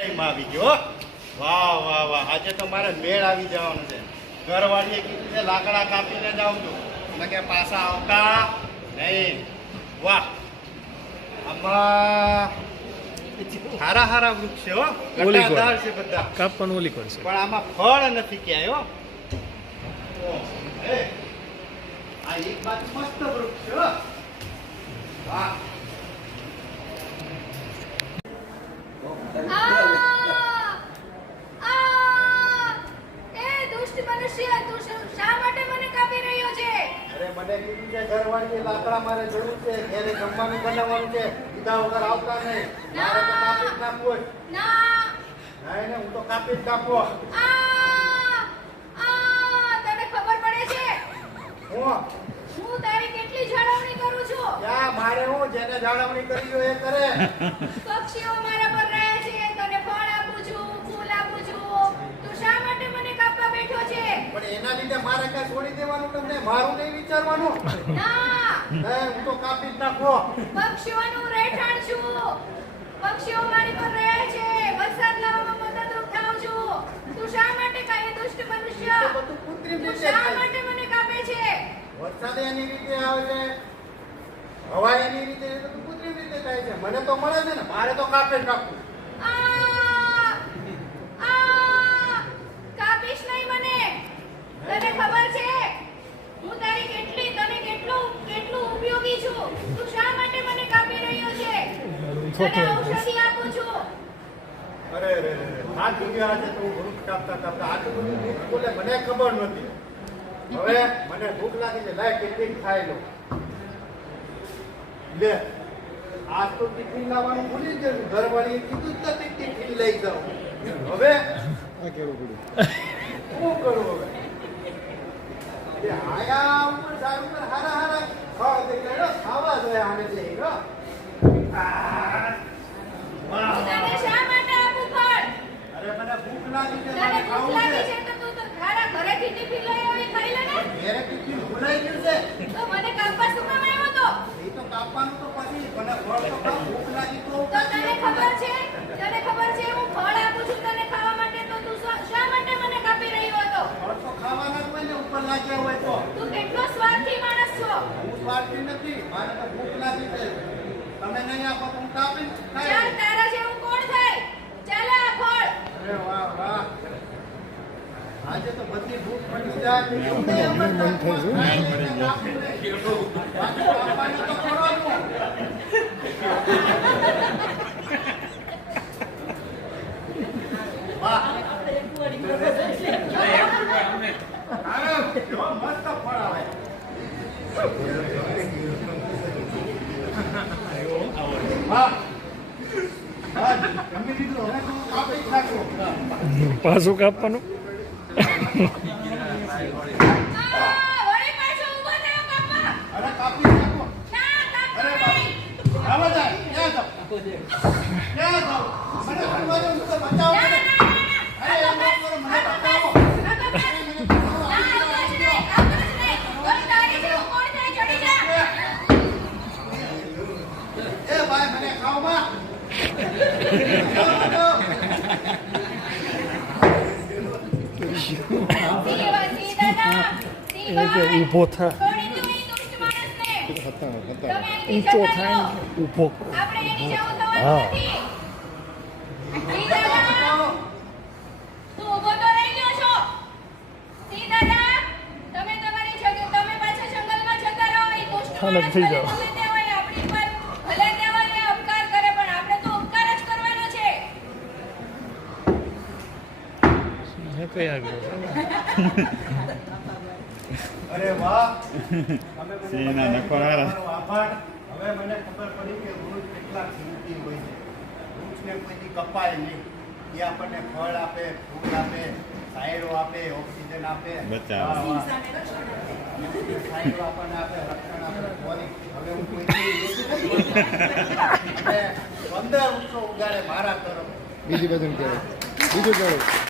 આવી ગયો. વાહ વાહ વાહ, આજે તો મારે મેળ આવી જવાનો છે. ઘરવાળીએ કીધું છે લાકડા કાપીને જાઉં છું, એટલે કે પાછા આવતા નહીં. વાહ, આમાં હારા હારા વૃક્ષ છે હો, ઘટાદાર છે બધા, કાપવાનું ઓલી કરશે પણ આમાં ફળ નથી ક્યાંય હો. આ એક બાજુ મસ્ત વૃક્ષ છે હો. વાહ, મને કીધું છે ઘરવાળીએ લાકડા મારે જરૂર છે, ઘરે જમવાનું બનાવવાનું છે, કીધા વગર આવતા નહીં. મારે તો કાપી જ નાખવું જ. નહીં ને, હું તો કાપી જ નાખવો. તને ખબર પડે છે હું તારી કેટલી જાળવણી કરું છું? ક્યાં મારે હું જેને જાળવણી કરી હોય એ કરે. પક્ષીઓ મારા પર રહે છે, તને ફળ આપું છું, ફૂલ આપું છું, તું શા માટે મને કાપવા બેઠો છે? પણ એના લીધે મારે કઈ છોડી દેવાનું તમને, મારું નહીં વિચારવાનું. ના, હું તો કાપી જ નાખવો. પક્ષીઓનું રહેઠાણ છું, પક્ષીઓ મારી પર રહે છે, વરસાદ લાવવામાં મદદરૂપ થાઉં છું, તું શા માટે કાંઈ દુષ્ટ મનુષ્ય? એ બધું કૃત્રિમ તું રીતે શા થાય. માટે મને કાપે છે? વરસાદ એની રીતે આવે છે, હવા એની રીતે, એ બધું કૃત્રિમ રીતે થાય છે. મને તો મળે છે ને, મારે તો કાપે જ નાખવું. કાપીશ નહીં મને. તને ખબર છે હું તારી તને કેટલું ઉપયોગી છું? તું શા માટે મને કાપી રહ્યો છે? તને ઔષધિ આપું છું. અરે રે રે, આ દુનિયા આજે તો વૃક્ષ કાપતા કાપતા આટલું બધું દુઃખ બોલે, મને ખબર નહોતી. હવે મને ભૂખ લાગી છે, લાય ટિફિન ખાઈ લો. લે, આજ તો ટિફિન લાવવાનું ભૂલી જ ગયું. ઘરવાળીએ કીધું જ નથી ટિફિન લઈ જાઓ. હવે શું કરું હવે? એ આયા ઉપર સારું ઉપર હારા હારા ખાવા દે કે ખાવા જોઈએ આને દે રો. તને શા માટે આપું ફળ? અરે મને ભૂખ લાગી છે, તને મારે ભૂખ ખાવું લાગી છે. છે તો તું તો ખારા ઘરેથી ટિફિન લઈ આવી ખાઈ લે ને. ઘેરે ટિફિન ભૂલાઈ ગયું છે. તો મને કાપવા શું કામ આવ્યો તો? એ તો કાપવાનું તો પછી મને ફળ તો ખાવ, ભૂખ લાગી તો તો તને ખબર છે હું ફળ આપું છું તને ખાવા માટે, તો તું શા માટે મને કાપી રહ્યો હતો? ફળ તો ખાવાના જ હોય ને, ઉપર લાગ્યા હોય તો. તું કેટલો સ્વાર્થી માણસ છો. હું સ્વાર્થી નથી, મારે તો ભૂખ લાગી છે. તમે નહીં આપો તો હું કાપી ચાલ, તારા જેવું કોણ થાય? ચાલ આ ફળ. અરે વાહ વાહ, આજે તો બધી ભૂખ પડી જાય. કાપવાનું તો કરવાનું. વાહ, કેવો મસ્ત ફળ આવે. વાહ, જમી લીધું, હવે તો કાપી જ નાખો. પાછું કાપવાનું. વળી પાછો ઊભો થયો કાપવા. અરે કાપી જ નાખો. ના, કાપવા અરે નહીં. ચાલો જાય, ક્યાં જાઓ? ક્યાં જાઓ? મને ભણવા દો, હું તો બચાવો ના, મને. ના, ના, અરે એમ ન કરો, મને બચાવો. એ ભાઈ, મને ખાઓ માં. ઊભો થા, ઊંચો થાય ને ઊભો કરો. હા. થાનક થઈ જાઓ. કઈ આવ્યો? અરે વાહ, સિંહના નખોરા. આભાર. હવે મને ખબર પડી કે વૃક્ષ કેટલા કિંમતી હોય છે. વૃક્ષને કોઈથી કપાય નહીં. એ આપણને ફળ આપે, ફૂલ આપે, છાંયડો આપે, ઓક્સિજન આપે. બચાવે. વાહ, વાહ. છાંયડો આપણને આપે, રક્ષણ આપે. હવે હું કોઈથી અને 15 વૃક્ષો ઉગાડે મારા તરફ. બીજી બધું કહેવાય, બીજું કહેવાય.